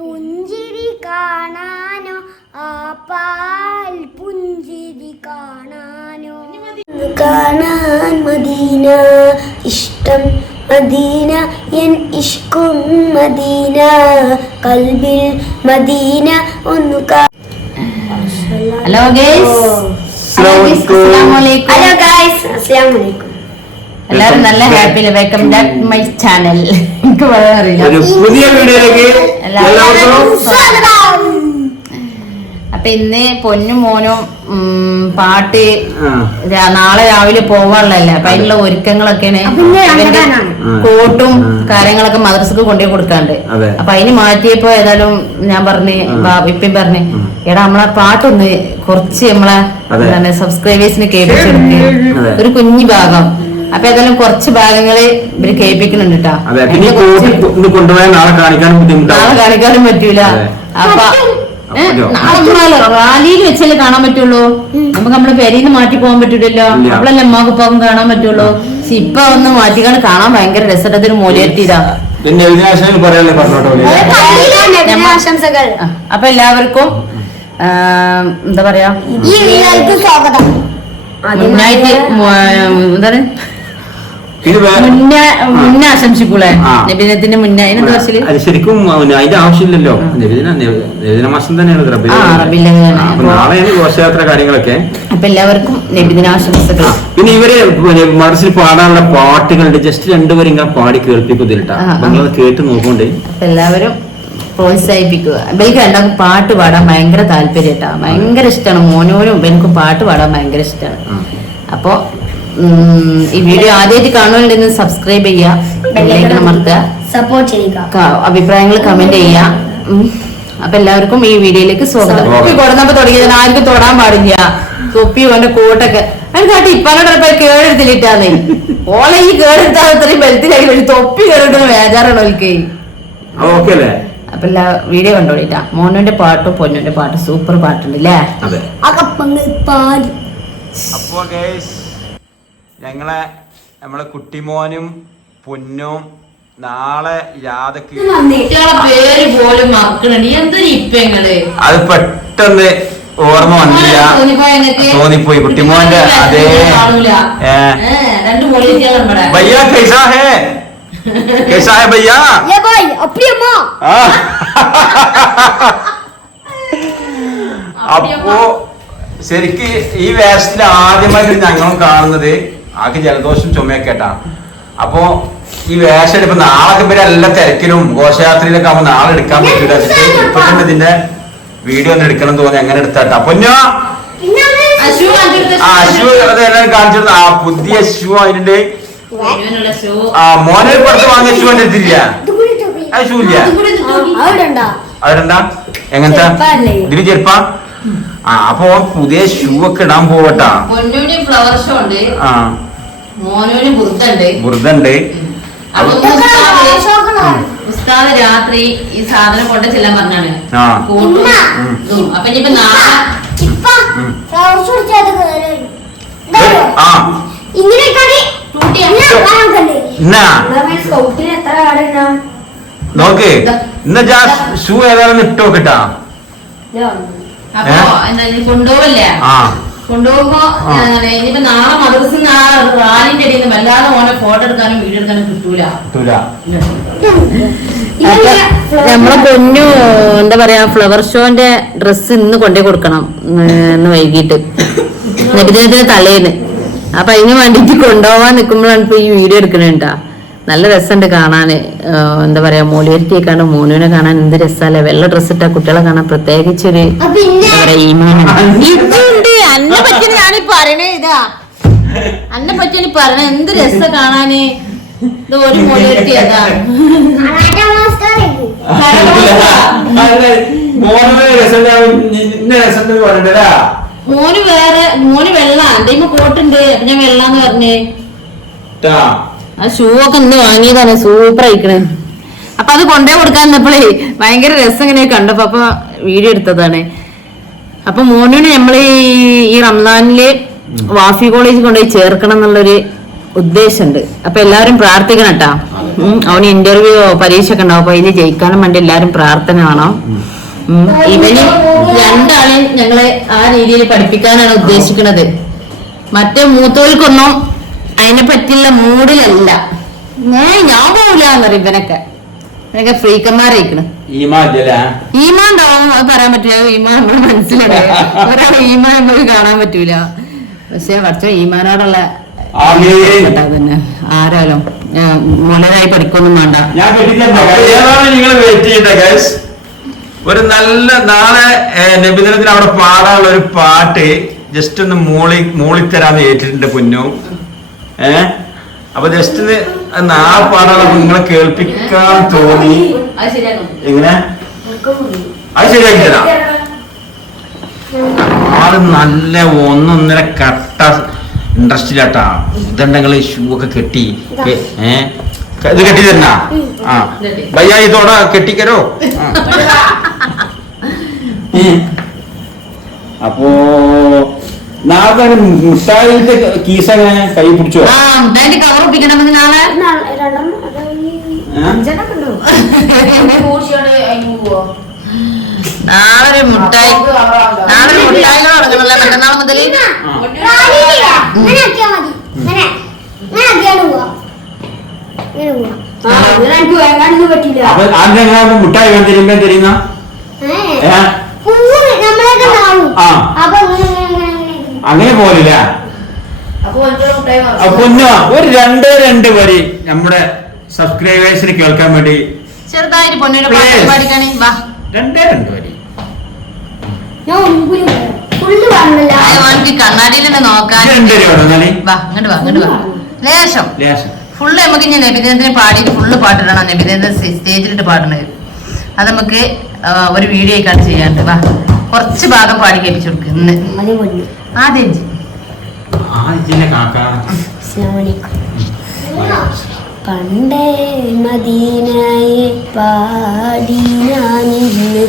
പുഞ്ചിരി കാണാനോ ആ പാൽ പുഞ്ചിരി കാണാനോ കാണാൻ മദീന ഇഷ്ടം മദീന എൻ ഇഷ്കും മദീന കൽബിൽ മദീന ഒന്ന് ഹലോ ഗൈസ് എല്ലാരും നല്ല happy welcome back my channel. എനിക്ക് പറയാൻ അറിയില്ല. പുതിയ വീഡിയോയിലേക്ക് അപ്പൊ ഇന്ന് പൊന്നും മോനും പാട്ട് നാളെ രാവിലെ പോവാനുള്ളതല്ലേ, അപ്പൊ അതിനുള്ള ഒരുക്കങ്ങളൊക്കെയാണ്. കോട്ടും കാര്യങ്ങളൊക്കെ മദ്രസക്ക് കൊണ്ടുപോയി കൊടുക്കാണ്ട്. അപ്പൊ അതിന് മാറ്റിയപ്പോ ഏതായാലും ഞാൻ പറഞ്ഞ് ഇപ്പം പറഞ്ഞ് എടാ നമ്മളെ പാട്ടൊന്ന് കുറച്ച് നമ്മളെ സബ്സ്ക്രൈബേഴ്സിന് കേൾപ്പിച്ചെടുത്ത് ഒരു കുഞ്ഞു ഭാഗം. അപ്പൊ ഏതായാലും കുറച്ച് ഭാഗങ്ങള് ഇവര് കേൾപ്പിക്കുന്നുണ്ട് കേട്ടോ. നാളെ കാണിക്കാനും പറ്റൂല. അപ്പൊ റാലിയിൽ വെച്ചല്ലേ കാണാൻ പറ്റുള്ളൂ. നമുക്ക് നമ്മളെ പെരയിന്ന് മാറ്റി പോകാൻ പറ്റൂലല്ലോ. നമ്മളല്ലേ അമ്മാക്കും ഉപ്പാക്കും കാണാൻ പറ്റുള്ളൂ. പക്ഷെ ഇപ്പൊ ഒന്ന് മാറ്റിക്കാണ്ട് കാണാൻ ഭയങ്കര രസത്തിന് മൂലയെത്തിയതാ. അപ്പൊ എല്ലാവർക്കും എന്താ പറയാ മുന്നായിട്ട് എന്താണ് മുന്നേ ആശംസിക്കൂളെ നബിദിനത്തിന്റെ മുന്നേ. അതിനെന്താ പറച്ചില്? ശരിക്കും അതിന്റെ ആവശ്യമില്ലല്ലോ. നബിദിന മാസം തന്നെയാണ് ഘോഷയാത്ര കാര്യങ്ങളൊക്കെ. അപ്പൊ എല്ലാവർക്കും നബിദിനാശംസകൾ. പിന്നെ ഇവര് മനസ്സിൽ പാടാനുള്ള പാട്ടുകളുണ്ട്. ജസ്റ്റ് രണ്ടുപേരും ഇങ്ങനെ പാടി കേൾപ്പിക്കുന്നില്ല. നിങ്ങളത് കേട്ട് നോക്കണ്ടേ. അപ്പൊ എല്ലാവരും പ്രോത്സാഹിപ്പിക്കുക. ഇവർക്ക് രണ്ടാക്കും പാട്ട് പാടാൻ ഭയങ്കര താല്പര്യം കേട്ടാ. ഭയങ്കര ഇഷ്ടമാണ്. മോനോനും എനിക്കും പാട്ട് പാടാൻ ഭയങ്കര ഇഷ്ടമാണ്. അപ്പൊ ഈ വീഡിയോ ആദ്യമായിട്ട് കാണുന്നുണ്ടെന്ന് സബ്സ്ക്രൈബ് ചെയ്യുക, ബെല്ലൈക്കൺ അമർത്തുക, സപ്പോർട്ട് ചെയ്യുക, അഭിപ്രായങ്ങൾ കമന്റ് ചെയ്യുക. അപ്പൊ എല്ലാവർക്കും ഈ വീഡിയോയിലേക്ക് സ്വാഗതം. തൊപ്പി കൊടുന്നപ്പോ തുടങ്ങിയത് ആർക്കും തൊടാൻ പാടില്ല. തൊപ്പി ഓന്റെ കോട്ടൊക്കെ അതിന് കാട്ടി ഇപ്പാനോടൊപ്പം കേടെടുത്തിട്ടാന്നേ. ഓളെ ഈ കേടെടുത്താൽ അത്രയും ബലത്തിലായി തൊപ്പി കേടെടുക്കുന്ന വേജാറാണ് ഓൽക്ക്. അപ്പൊ എല്ലാ വീഡിയോ കണ്ടോളിട്ടാ. മോനുന്റെ പാട്ടും പൊന്നുന്റെ പാട്ടും സൂപ്പർ പാട്ടുണ്ട് അല്ലേ. അപ്പോ ഗൈസ് നമ്മളെ കുട്ടിമോനും പൊന്നും നാളെ യാതൊക്കെ പേര് പോലും മറക്കണേ. എന്തൊരു ഇപ്പങ്ങള് അത് പെട്ടെന്ന് ഓർമ്മ വന്നില്ല, തോന്നിപ്പോയി. കുട്ടിമോന്റെ അതേ ഭയ്യ കൈസാ ഹേ कैसा है भैया? ये भाई अपनी अम्मा. അപ്പോ ശരിക്ക് ഈ വേഷത്തിൽ ആദ്യമായിട്ട് ഞങ്ങളും കാണുന്നത് ആകെ ജലദോഷം ചുമയൊക്കെട്ടാ. അപ്പോ ഈ വേഷം ഇപ്പൊ നാളെ ഇവരെ എല്ലാ തിരക്കിലും ഘോഷയാത്രയിലൊക്കെ ആവുമ്പോ നാളെ എടുക്കാൻ പറ്റൂല. ഇപ്പൊ തന്നെ ഇതിന്റെ വീഡിയോ ഒന്ന് എടുക്കണം തോന്നി അങ്ങനെ എടുത്താട്ടാ. പൊന്നോ ഷൂ അതെല്ലാം കാണിച്ചിരുന്നു. ആ പുതിയ ഷൂ അതിന്റെ മോനെ പുറത്ത് വാങ്ങിയ ഷൂ എന്റെ അടുത്തില്ല. ആ ഷൂ ഇല്ല അവിടെണ്ടാ. എങ്ങനത്തെ ഇതിന് ചെരുപ്പാ? ആ അപ്പൊ പുതിയ ഷൂ ഒക്കെ ഇടാൻ പോവട്ടാ. ഫ്ലവർ ഷോ ഉണ്ട്, ബുർദുണ്ട്. ഉസ്താദ് രാത്രി ഈ സാധനം കൊണ്ട് ചെല്ലാൻ പറഞ്ഞാണ്. അപ്പൊ ഇനിയിപ്പോ നാളെ നോക്ക് ഇന്ന് ഷൂ ഏതായാലും ഇട്ടോക്കിട്ടാ. അപ്പൊ എന്താ കൊണ്ടുപോവല്ലേ, കൊണ്ടുപോകുമ്പോ ഇനിയിപ്പോ നാളെ മദ്രസിൽ റാലിന്റെ ഇടയിൽ നിന്ന് വല്ലാതെ ഓനെ ഫോട്ടോ എടുക്കാനും വീഡിയോ എടുക്കാനും കിട്ടൂല. നമ്മളെ പൊന്നു എന്താ പറയാ ഫ്ലവർ ഷോന്റെ ഡ്രസ്സ് ഇന്ന് കൊണ്ടേ കൊടുക്കണം. ഇന്ന് വൈകിട്ട് നബിദിനത്തിന് തലേന്ന്. അപ്പൊ അതിന് വേണ്ടിട്ട് കൊണ്ടുപോവാൻ നിൽക്കുമ്പോഴാണ് ഇപ്പൊ ഈ വീഡിയോ എടുക്കണേട്ടാ. നല്ല രസമുണ്ട് കാണാന്. എന്താ പറയാ മോളിയറ്റിയൊക്കെയാണ്. മോനുവിനെ കാണാൻ എന്ത് രസമല്ലേ. വെള്ള ഡ്രസ് ഇട്ടാ കുട്ടികളെ കാണാൻ പ്രത്യേകിച്ചൊരു അന്നെ പറ്റിയാണ് ഞാനിപ്പ പറയണേ. ഇതാ അന്നെ പറ്റിയാണ് പറയണേ. എന്ത് രസം കാണാന്. ഇത് ഒരു മോളിയറ്റി അതാ. മോന് വേറെ, മോന് വെള്ള എന്റെ കോട്ടുണ്ട്. ഞാൻ വെള്ളാന്ന് പറഞ്ഞേ. ആ ഷൂ ഒക്കെ ഇന്ന് വാങ്ങിയതാണ്. സൂപ്പർ ആയിക്കണ്. അപ്പൊ അത് കൊണ്ടേ കൊടുക്കാൻ നിന്നപ്പോഴേ ഭയങ്കര രസം ഇങ്ങനെ കണ്ടപ്പോ അപ്പൊ വീഡിയോ എടുത്തതാണ്. അപ്പൊ മോനുവിന് നമ്മള് ഈ റംസാനില് വാഫി കോളേജിൽ കൊണ്ടുപോയി ചേർക്കണം എന്നുള്ളൊരു ഉദ്ദേശമുണ്ട്. അപ്പൊ എല്ലാവരും പ്രാർത്ഥിക്കണം കേട്ടാ. അവന് ഇന്റർവ്യൂ പരീക്ഷ ഒക്കെ ഉണ്ടാവും. അപ്പൊ ഇതിന് ജയിക്കാനും വേണ്ടി എല്ലാരും പ്രാർത്ഥന വേണം. ഇവന് രണ്ടാളെയും ഞങ്ങളെ ആ രീതിയിൽ പഠിപ്പിക്കാനാണ് ഉദ്ദേശിക്കുന്നത്. മറ്റേ മൂത്തോൽക്കൊന്നും അതിനെ പറ്റിയുള്ള മൂഡിലല്ല. ഞാൻ പോവില്ല എന്നറിയും. ഇവനൊക്കെ ഫ്രീക്കന്മാരായിക്കണ്. ഈമാൻ ഉണ്ടാവും, അത് പറയാൻ പറ്റില്ല. ഈമാൻ നമ്മുടെ മനസ്സിലുണ്ട്. ഒരാൾ ഈമാൻ നമുക്ക് കാണാൻ പറ്റൂല. പക്ഷെ കുറച്ച് ഈമാനോടുള്ള തന്നെ ആരാലും മുളരായി പഠിക്കൊന്നും വേണ്ട. ഒരു നല്ല നാളെ നബിദിനത്തിന് അവിടെ പാടാനുള്ള ഒരു പാട്ട് ജസ്റ്റ് ഒന്ന് മൂളിത്തരാന്ന് ഏറ്റിട്ടുണ്ട് പൊന്നു. അപ്പൊ ജസ്റ്റ് നാളെ പാടാനുള്ള നിങ്ങളെ കേൾപ്പിക്കാൻ തോന്നി. എങ്ങനെ അത് ശരിയാക്കി തരാം. ആള് നല്ല ഒന്നൊന്നര കട്ട ഇൻട്രസ്റ്റിലാട്ടാ. ഇതുണ്ടെങ്കിൽ ഷൂ ഒക്കെ കെട്ടി ഇത് കെട്ടി തരണ. ആ ഭയ്യ ഇതോടെ കെട്ടിക്കരോ. അപ്പോ നാളെ മുട്ടായിന്റെ കീസ എങ്ങനെ കൈ പിടിച്ചോ? കവർ ഒപ്പിക്കണമെന്ന് നാളെ നാളെ മുട്ടായി തുടങ്ങണല്ലോ. മറ്റന്നാൾ മുതൽ മുട്ടായി തരുമ്പോ തരുന്ന അങ്ങനെ പോലില്ല. പൊന്നു ഒരു രണ്ട് വരി നമ്മുടെ സബ്സ്ക്രൈബേഴ്സിന് കേൾക്കാൻ വേണ്ടി ചെറുതായിട്ട് പൊന്നിയുടെ പാടിക്കാണേ. വാ 2 വരി. കണ്ണാടിയിൽ നോക്കാൻ. വാ ഇങ്ങോട്ട് വാ. ലേശം ഫുള്ള് നമുക്ക് ഇനി നബിദിനത്തിന് പാടിയിട്ട് ഫുള്ള് പാട്ടിടണം. നബിദിനത്തിന് സ്റ്റേജിലിട്ട് പാടണത് അത് നമുക്ക് ഒരു വീഡിയോ ആയിക്കാണ് ചെയ്യാണ്ട്. വാ കുറച്ച് ഭാഗം പാടി കേൾപ്പിച്ചു കൊടുക്കുക ഇന്ന്. ആദ്യം പണ്ടേ മദീനയെ പാടി ഞാനിന്ന്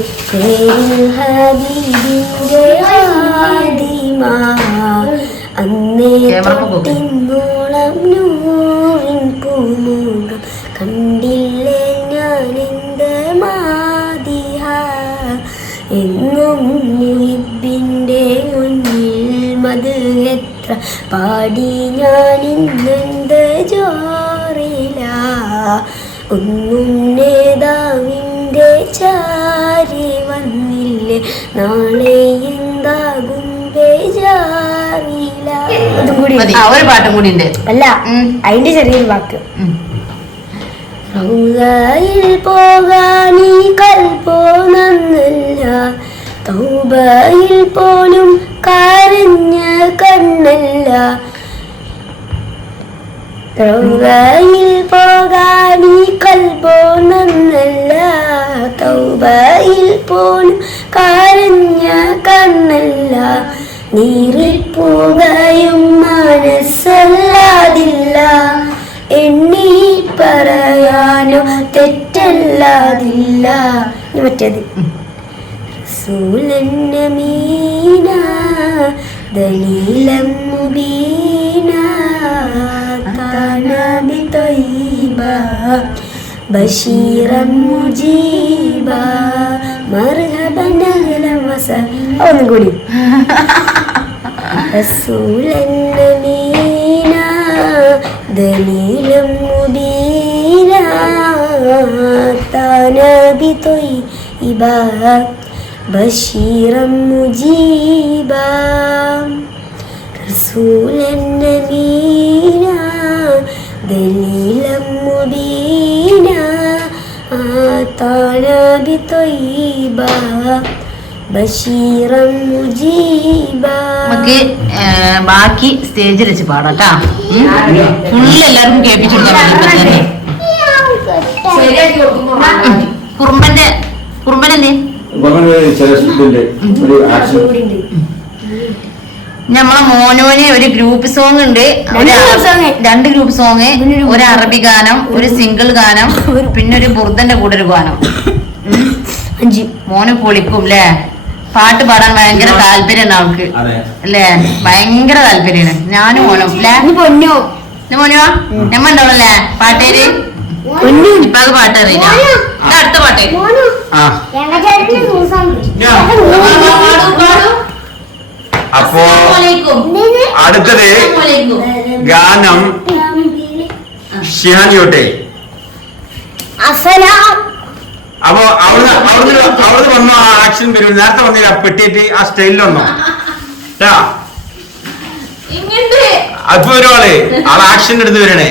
ഹബീബിന്റെ ആദിമ അന്നേ തൊട്ടിന്നോളം നൂറിൻ പൂമുഖം കണ്ടില്ലേ ഞാനെന്ത് മാദിഹ എന്നും മുഹിബിന്റെ മുന്നിൽ മത് എത്ര പാടി ഞാനിന്നെന്ത് ജോറില ഒന്നും നേതാവിൻ്റെ ചാരി വന്നില്ലേ നാളെ എന്താകും ബേജാറില. ഒരു പാട്ടും കൂടി ഉണ്ട്. അല്ല അതിന്റെ ചെറിയൊരു വാക്ക്. റൗളയിൽ പോകാനീ കൽപ്പോ നന്നല്ല തൗബയിൽ പോലും കരഞ്ഞ കണ്ണല്ല. റൗളയിൽ പോകാനീ കൽപ്പോ നന്നല്ല തൗബയിൽ പോലും കരഞ്ഞ കണ്ണല്ല. നീറിപ്പോകയും മനസ്സല്ലാതില്ല എണ്ണി പറയാനോ തെറ്റല്ലാതില്ല. മറ്റേത് റസൂലന്നമീന ദലീലം മുബീന കാനബി ത്വയ്യിബ ബശീറൻ മുജീബ മർഹബൻ അഹ്ലൻ വസഹ്ലൻ. ഒന്നും കൂടി. റസൂലന്നമീന ദലീലം മുബീന കാനബി ത്വയ്യിബ ബശീറൻ മുജീബ റസൂലന്നമീന ദലീലം മുബീന കാനബി ത്വയ്യിബ ബശീറൻ മുജീബ. നമുക്ക് ബാക്കി സ്റ്റേജിൽ വെച്ച് പാടാട്ടാ. ഫുള്ള് എല്ലാവർക്കും കേൾപ്പിച്ചു കൊടുക്കാൻ കുറുമ്പനല്ലേ നമ്മളെ മോനോന് ഒരു ഗ്രൂപ്പ് സോങ് ഉണ്ട്. 2 ഗ്രൂപ്പ് സോങ്, ഒരു അറബി ഗാനം, ഒരു സിംഗിൾ ഗാനം, പിന്നെ ഒരു ബുർദന്റെ കൂടെ ഒരു ഗാനം. 5 മോന് പൊളിക്കും അല്ലേ? പാട്ട് പാടാൻ ഭയങ്കര താല്പര്യമാണ് അവൾക്ക് അല്ലേ? ഭയങ്കര താല്പര്യമാണ്. ഞാനും മോനും അല്ലേ? പൊന്നോ മോനോ നമ്മ ഉണ്ടാവല്ലേ പാട്ടേര് ഇപ്പൊ അത് പാട്ടറിയില്ല അടുത്ത പാട്ട് അപ്പോ അടുത്തത് ഗാനം ഷിഹാനിയോട്ടെ. അപ്പൊ അവിടുന്ന് വന്നോ ആക്ഷൻ വരും. നേരത്തെ വന്നില്ല പെട്ടിയിട്ട് ആ സ്റ്റൈലിൽ വന്നോ അപ്പൊ ഒരാള് ആൾ ആക്ഷൻ എടുത്ത് വരണേ.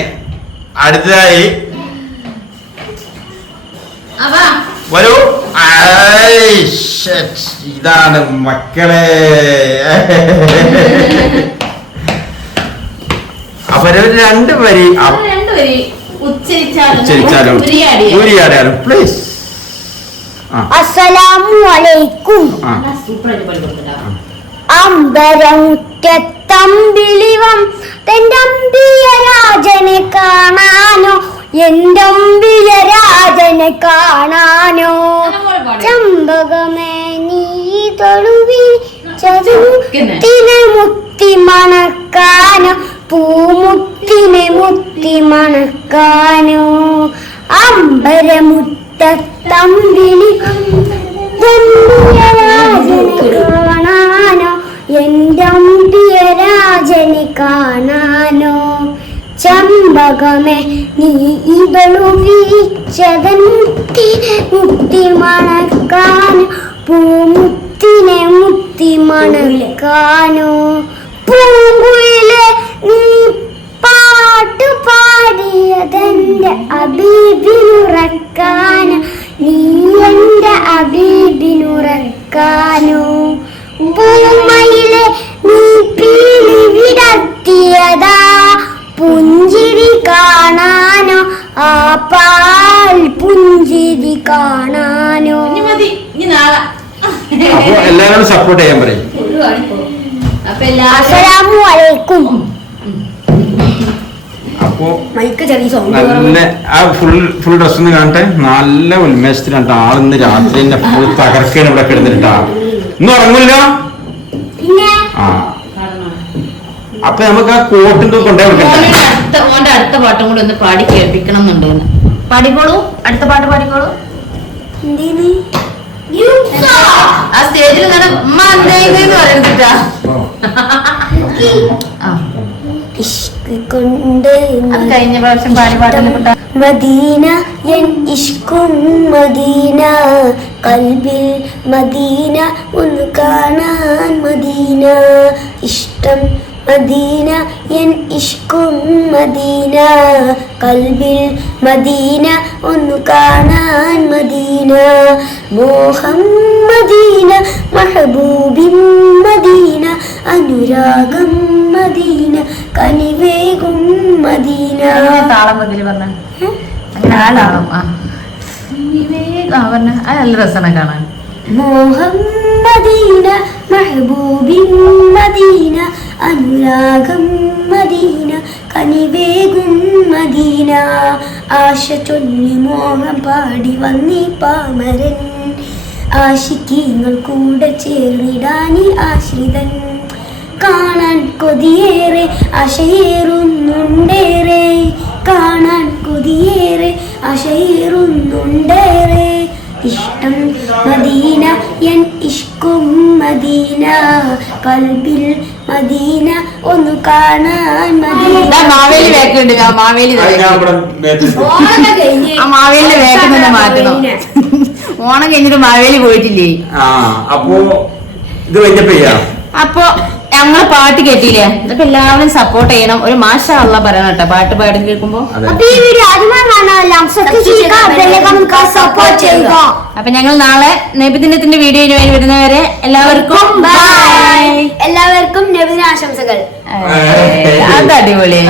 അടുത്തതായി വരൂ. ഇതാണ് മക്കളെ. അപ്പൊ രണ്ട് വരി ഉച്ചരിച്ചാലും ഊരിയാടിയാലും പ്ലീസ്. അസ്സലാമു അലൈക്കും. അമ്പരമുറ്റത്തമ്പിളിവം തെന്തമ്പിയ രാജനെ കാണാനോ, എന്റമ്പിയ രാജനെ കാണാനോ, ചമ്പകമേ നീ തൊഴുവി ചതുത്തിനെ മുത്തി മണക്കാനോ, പൂമുത്തിനെ മുത്തി മണക്കാനോ, അമ്പരമുറ്റത്തമ്പിളി കാണാനോ, എന്റെ അമ്പിയ രാജനെ കാണാനോ, ചമ്പകമേ നീ ഇതളു വീച്ചതൻ മുത്തി മണക്കാനോ, പൂമുത്തിനെ മുത്തി മണക്കാനോ, പൂങ്കുയിലെ നീ പാട്ടു പാടിയതെന്റെ അബീബിനുറക്കാനോ, നീ എന്റെ അബീബിനുറക്കാനോ, പൂമയിലെ നീ പീലി വിടർത്തിയതാ പുഞ്ചിരി കാണാനോ, ആ പാൽ പുഞ്ചിരി കാണാനോ. അപ്പൊ എല്ലാവരും സപ്പോർട്ട് ചെയ്യാൻ പറയും. അസ്സലാമു അലൈക്കും. അപ്പൊ നല്ല ആ ഫുൾ ഡ്രസ് ഒന്ന് കാണട്ടെ. നല്ല ഉന്മേഷത്തിലാണ് ആളിന്ന് രാത്രി തന്നെ ഫുൾ തകർക്കാൻ ഇവിടെ കിടന്നിട്ടാ. ഇന്ന് ഉറങ്ങില്ല. ആ അപ്പൊ നമുക്ക് ആ കോട്ടിന്റെ കൊണ്ടുപോയി അടുത്ത പാട്ടും കൂടി ഒന്ന് പാടി കേൾപ്പിക്കണം എന്നുണ്ട്. പാടിക്കോളൂ, അടുത്ത പാട്ട് പാടിക്കോളൂ. ആ സ്റ്റേജിൽ ഉമ്മ എന്ന് പറയുന്നിട്ടാ. അത് കഴിഞ്ഞ പ്രാവശ്യം പാടി പാട്ടിനെ കുട്ട. മദീന എൻ ഇഷ്കും മദീന, കൽബിൽ മദീന ഒന്ന് കാണാൻ മദീന, ഇഷ്ടം മദീന എൻ ഇഷ്കും മദീന, കൽബിൽ മദീന ഒന്ന് കാണാൻ മദീന, മോഹം മദീന മഹബൂബിൻ മദീന, അനുരാഗം മദീന കനിവേകും മദീന. താളം ബദലി പറഞ്ഞ താളം പറഞ്ഞ നല്ല രസമാണ് കാണാൻ. മോഹം മദീന മഹബൂബിൻ മദീന, അനുരാഗം മദീന കനിവേകും മദീന, ആശ ചൊല്ലി മോഹം പാടി വന്നീ പാമരൻ, ആശിക്കീങ്ങൾ കൂടെ ചേർന്നിടാനി ആശ്രിതൻ, കാണാൻ കൊതിയേറെ ആശയേറുന്നുണ്ടേറെ, കാണാൻ കൊതിയേറെ ആശയേറുന്നുണ്ടേറെ, ഇഷ്ടം മദീന എൻ ഇഷ്കും മദീന, കൽബിൽ മദീന ഒന്ന് കാണാൻ മദീന. മാവേലി വേക്കുണ്ട്. മാവേലിന്റെ വേക്കുന്ന മാറ്റണം. ഓണം കഴിഞ്ഞിട്ട് മാവേലി പോയിട്ടില്ലേ? അപ്പൊ ഇത് കഴിഞ്ഞപ്പോ അപ്പൊ ഞങ്ങള് പാട്ട് കേട്ടില്ലേ? ഇതൊക്കെ എല്ലാവരും സപ്പോർട്ട് ചെയ്യണം. ഒരു മാഷാ അല്ലാഹ് പറയണം കേട്ടോ പാട്ട് പാടി കേൾക്കുമ്പോ. അപ്പൊ ഞങ്ങൾ നാളെ നബിദിനത്തിന്റെ വീഡിയോ വരുന്നവരെ എല്ലാവർക്കും എല്ലാവർക്കും നബിദിന ആശംസകൾ. അത് അടിപൊളി.